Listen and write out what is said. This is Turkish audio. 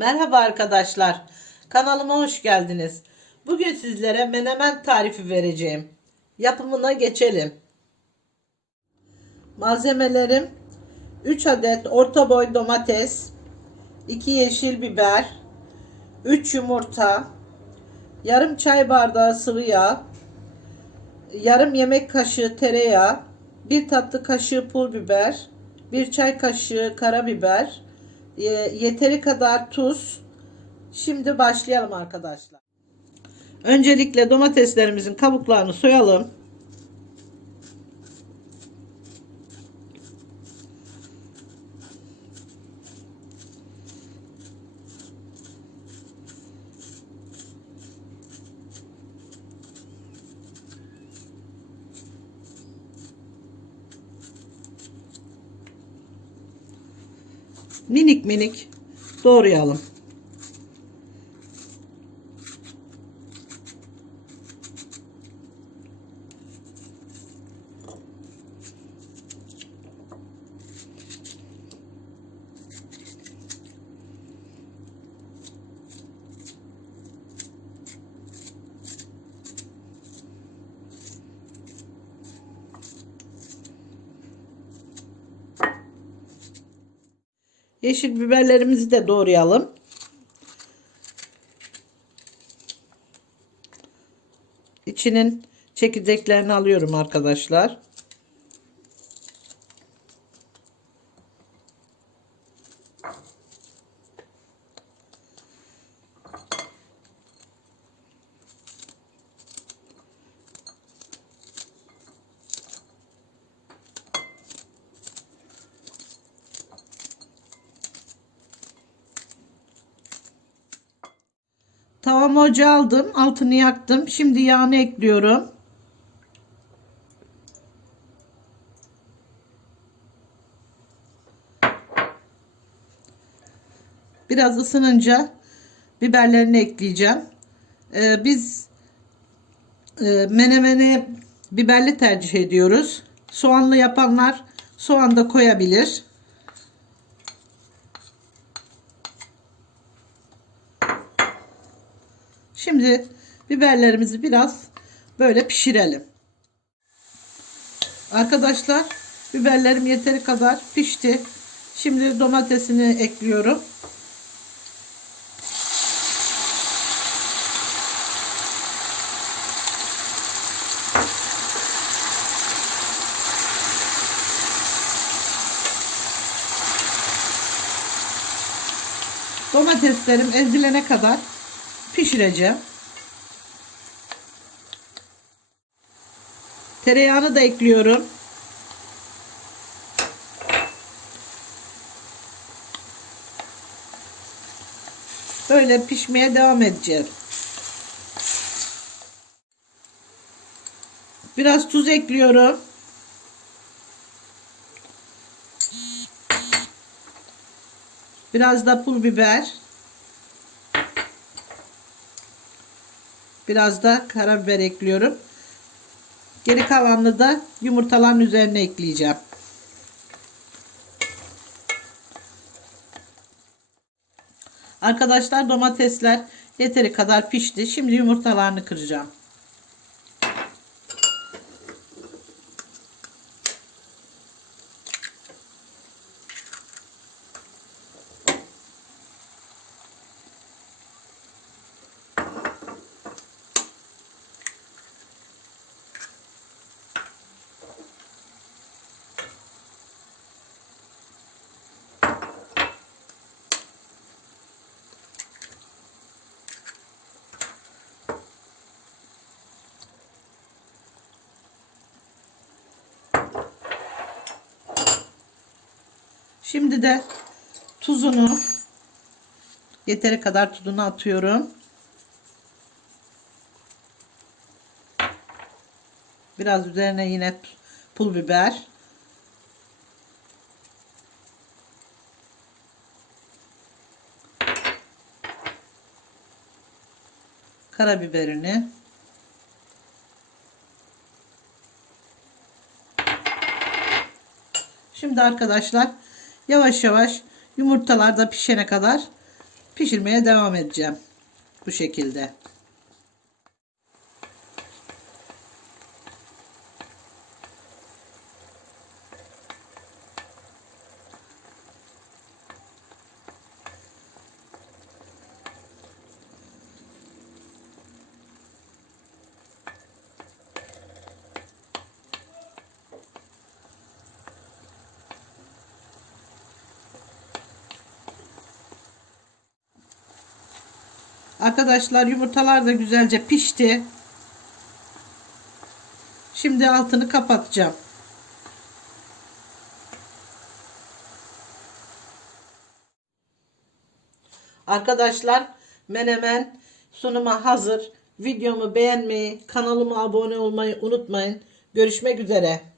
Merhaba arkadaşlar. Kanalıma hoş geldiniz. Bugün sizlere menemen tarifi vereceğim. Yapımına geçelim. Malzemelerim 3 adet orta boy domates, 2 yeşil biber, 3 yumurta, yarım çay bardağı sıvı yağ, yarım yemek kaşığı tereyağı, 1 tatlı kaşığı pul biber, 1 çay kaşığı karabiber, yeteri kadar tuz. Şimdi başlayalım arkadaşlar. Öncelikle domateslerimizin kabuklarını soyalım. Minik minik doğrayalım. Yeşil biberlerimizi de doğrayalım. İçinin çekirdeklerini alıyorum arkadaşlar. Tavamı ocağa aldım. Altını yaktım. Şimdi yağını ekliyorum. Biraz ısınınca biberlerini ekleyeceğim. Ee, biz e, menemeni biberli tercih ediyoruz. Soğanlı yapanlar soğan da koyabilir. Şimdi biberlerimizi biraz böyle pişirelim. Arkadaşlar biberlerim yeteri kadar pişti. Şimdi domatesini ekliyorum. Domateslerim ezilene kadar pişireceğim. Tereyağını da ekliyorum. Böyle pişmeye devam edeceğim. Biraz tuz ekliyorum. Biraz da pul biber. Biraz da karabiber ekliyorum. Geri kalanını da yumurtaların üzerine ekleyeceğim. Arkadaşlar domatesler yeteri kadar pişti. Şimdi yumurtalarını kıracağım. Şimdi de tuzunu yeteri kadar tuzunu atıyorum. Biraz üzerine yine pul biber. Karabiberini. Şimdi arkadaşlar yavaş yavaş yumurtalar da pişene kadar pişirmeye devam edeceğim. Bu şekilde. Arkadaşlar yumurtalar da güzelce pişti. Şimdi altını kapatacağım. Arkadaşlar menemen sunuma hazır. Videomu beğenmeyi, kanalıma abone olmayı unutmayın. Görüşmek üzere.